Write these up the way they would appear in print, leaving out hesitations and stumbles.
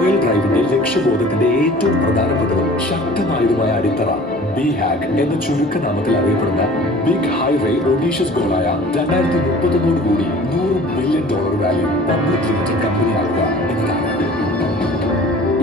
Royal ഡ്രൈവിന്റെ ലക്ഷ്യബോധത്തിന്റെ ഏറ്റവും പ്രധാനപ്പെട്ടതും ശക്തമായതുമായ അടിത്തറ BHAG എന്ന ചുരുക്കനാമത്തിൽ അറിയപ്പെടുന്ന ബിഗ് ഹൈവേ ഓഡീഷ്യസ് ഗോളായ 2030 കൂടി $100 ബില്യൺ വാല്യൂ പബ്ലിക് ലിമിറ്റഡ് കമ്പനിയാകുക എന്നതാണ്.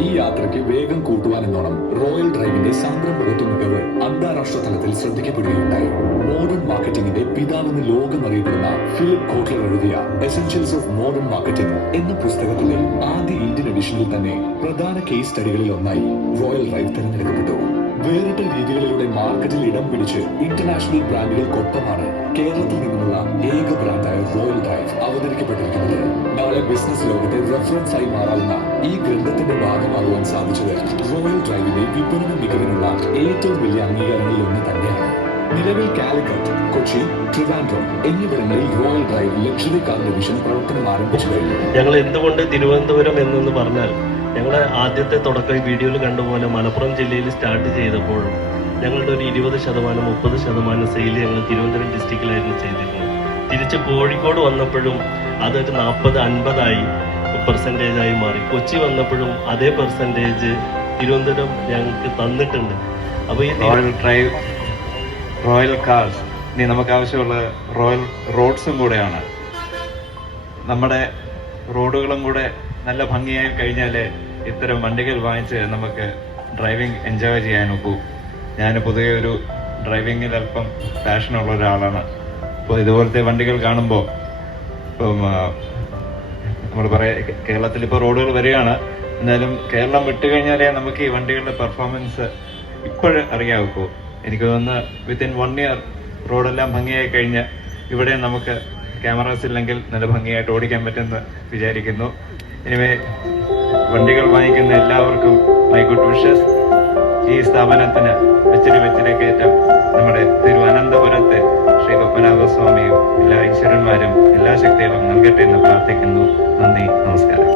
ഈ യാത്രയ്ക്ക് വേഗം കൂട്ടുവാനെന്നോണം റോയൽ ഡ്രൈവിന്റെ സംരംഭകത്വ മികവ് അന്താരാഷ്ട്ര തലത്തിൽ ശ്രദ്ധിക്കപ്പെടുകയുണ്ടായി. മോഡേൺ മാർക്കറ്റിംഗിന്റെ പിതാവെന്ന് ലോകം അറിയപ്പെടുന്ന ഫിലിപ്പ് കോട്ട്ലർ എഴുതിയ എസെൻഷ്യൽസ് ഓഫ് മോഡേൺ മാർക്കറ്റിംഗ് എന്ന പുസ്തകത്തിലെ ആദ്യ ഇന്ത്യൻ എഡിഷനിൽ തന്നെ പ്രധാന കേസ് സ്റ്റഡികളിൽ ഒന്നായി റോയൽ ഡ്രൈവ് തിരഞ്ഞെടുക്കപ്പെട്ടു. വേറിട്ട രീതികളിലൂടെ മാർക്കറ്റിൽ ഇടം പിടിച്ച് ഇന്റർനാഷണൽ ബ്രാൻഡുകൾക്കൊപ്പമാണ് കേരളത്തിൽ നിന്നുള്ള ഏക ബ്രാൻഡായ റോയൽ ഡ്രൈവ് അവതരിക്കപ്പെട്ടിരിക്കുന്നത്. നാളെ ബിസിനസ് ലോകത്തെ റെഫറൻസ് ആയി മാറാവുന്ന ഈ ഗ്രന്ഥത്തിന്റെ ഭാഗമാകുവാൻ സാധിച്ചത് റോയൽ ഡ്രൈവിന്റെ വിപണന മികവിനുള്ള ഏറ്റവും വലിയ അംഗീകാരങ്ങളിൽ ഒന്ന് തന്നെയാണ്. നിലവിൽ കാലിക്കറ്റ്, കൊച്ചി, ട്രിവാൻഡ്രം എന്നിവിടങ്ങളിൽ royal drive luxury car division പ്രവർത്തനം ആരംഭിച്ചു കഴിഞ്ഞു. ഞങ്ങൾ എന്തുകൊണ്ട് തിരുവനന്തപുരം എന്നു പറഞ്ഞാൽ ഞങ്ങളുടെ ആദ്യത്തെ തുടക്കം ഈ വീഡിയോയിൽ കണ്ടുപോലെ മലപ്പുറം ജില്ലയിൽ സ്റ്റാർട്ട് ചെയ്തപ്പോഴും ഞങ്ങളുടെ ഒരു 20% 30% സെയിൽ ഞങ്ങൾ തിരുവനന്തപുരം ഡിസ്ട്രിക്റ്റിലായിരുന്നു ചെയ്തിരുന്നത്. തിരിച്ച് കോഴിക്കോട് വന്നപ്പോഴും അതൊരു 40-50 പെർസെൻറ്റേജായി മാറി. കൊച്ചി വന്നപ്പോഴും അതേ പെർസെൻറ്റേജ് തിരുവനന്തപുരം ഞങ്ങൾക്ക് തന്നിട്ടുണ്ട്. അപ്പോൾ ഈ റോയൽ ഡ്രൈവ്, റോയൽ കാർസ്, ഇനി നമുക്ക് ആവശ്യമുള്ള റോയൽ റോഡ്സും കൂടെയാണ്. നമ്മുടെ റോഡുകളും കൂടെ നല്ല ഭംഗിയായി കഴിഞ്ഞാലേ ഇത്തരം വണ്ടികൾ വാങ്ങിച്ച് നമുക്ക് ഡ്രൈവിംഗ് എൻജോയ് ചെയ്യാൻ ഒക്കൂ. ഞാൻ പൊതുവെ ഒരു ഡ്രൈവിങ്ങിൽ അല്പം പാഷനുള്ള ഒരാളാണ്. അപ്പോൾ ഇതുപോലത്തെ വണ്ടികൾ കാണുമ്പോൾ ഇപ്പം നമ്മൾ കേരളത്തിൽ ഇപ്പോൾ റോഡുകൾ വരികയാണ്, എന്നാലും കേരളം വിട്ടുകഴിഞ്ഞാലേ നമുക്ക് ഈ വണ്ടികളുടെ പെർഫോമൻസ് ഇപ്പോഴും അറിയാവൂ. എനിക്ക് തോന്നുന്നു വിത്തിൻ 1 ഇയർ റോഡെല്ലാം ഭംഗിയായി കഴിഞ്ഞ് ഇവിടെ നമുക്ക് ക്യാമറാസ് ഇല്ലെങ്കിൽ നല്ല ഭംഗിയായിട്ട് ഓടിക്കാൻ പറ്റുമെന്ന് വിചാരിക്കുന്നു. എനിവേ, വണ്ടികൾ വാങ്ങിക്കുന്ന എല്ലാവർക്കും മൈ ഗുഡ് വിഷസ്. ഈ സ്ഥാപനത്തിന് വെച്ചിട്ട് കയറ്റം നമ്മുടെ തിരുവനന്തപുരത്തെ ശ്രീ പത്മനാഭസ്വാമിയും എല്ലാ ഈശ്വരന്മാരും എല്ലാ ശക്തികളും നൽകട്ടെ എന്ന് പ്രാർത്ഥിക്കുന്നു. നന്ദി, നമസ്കാരം.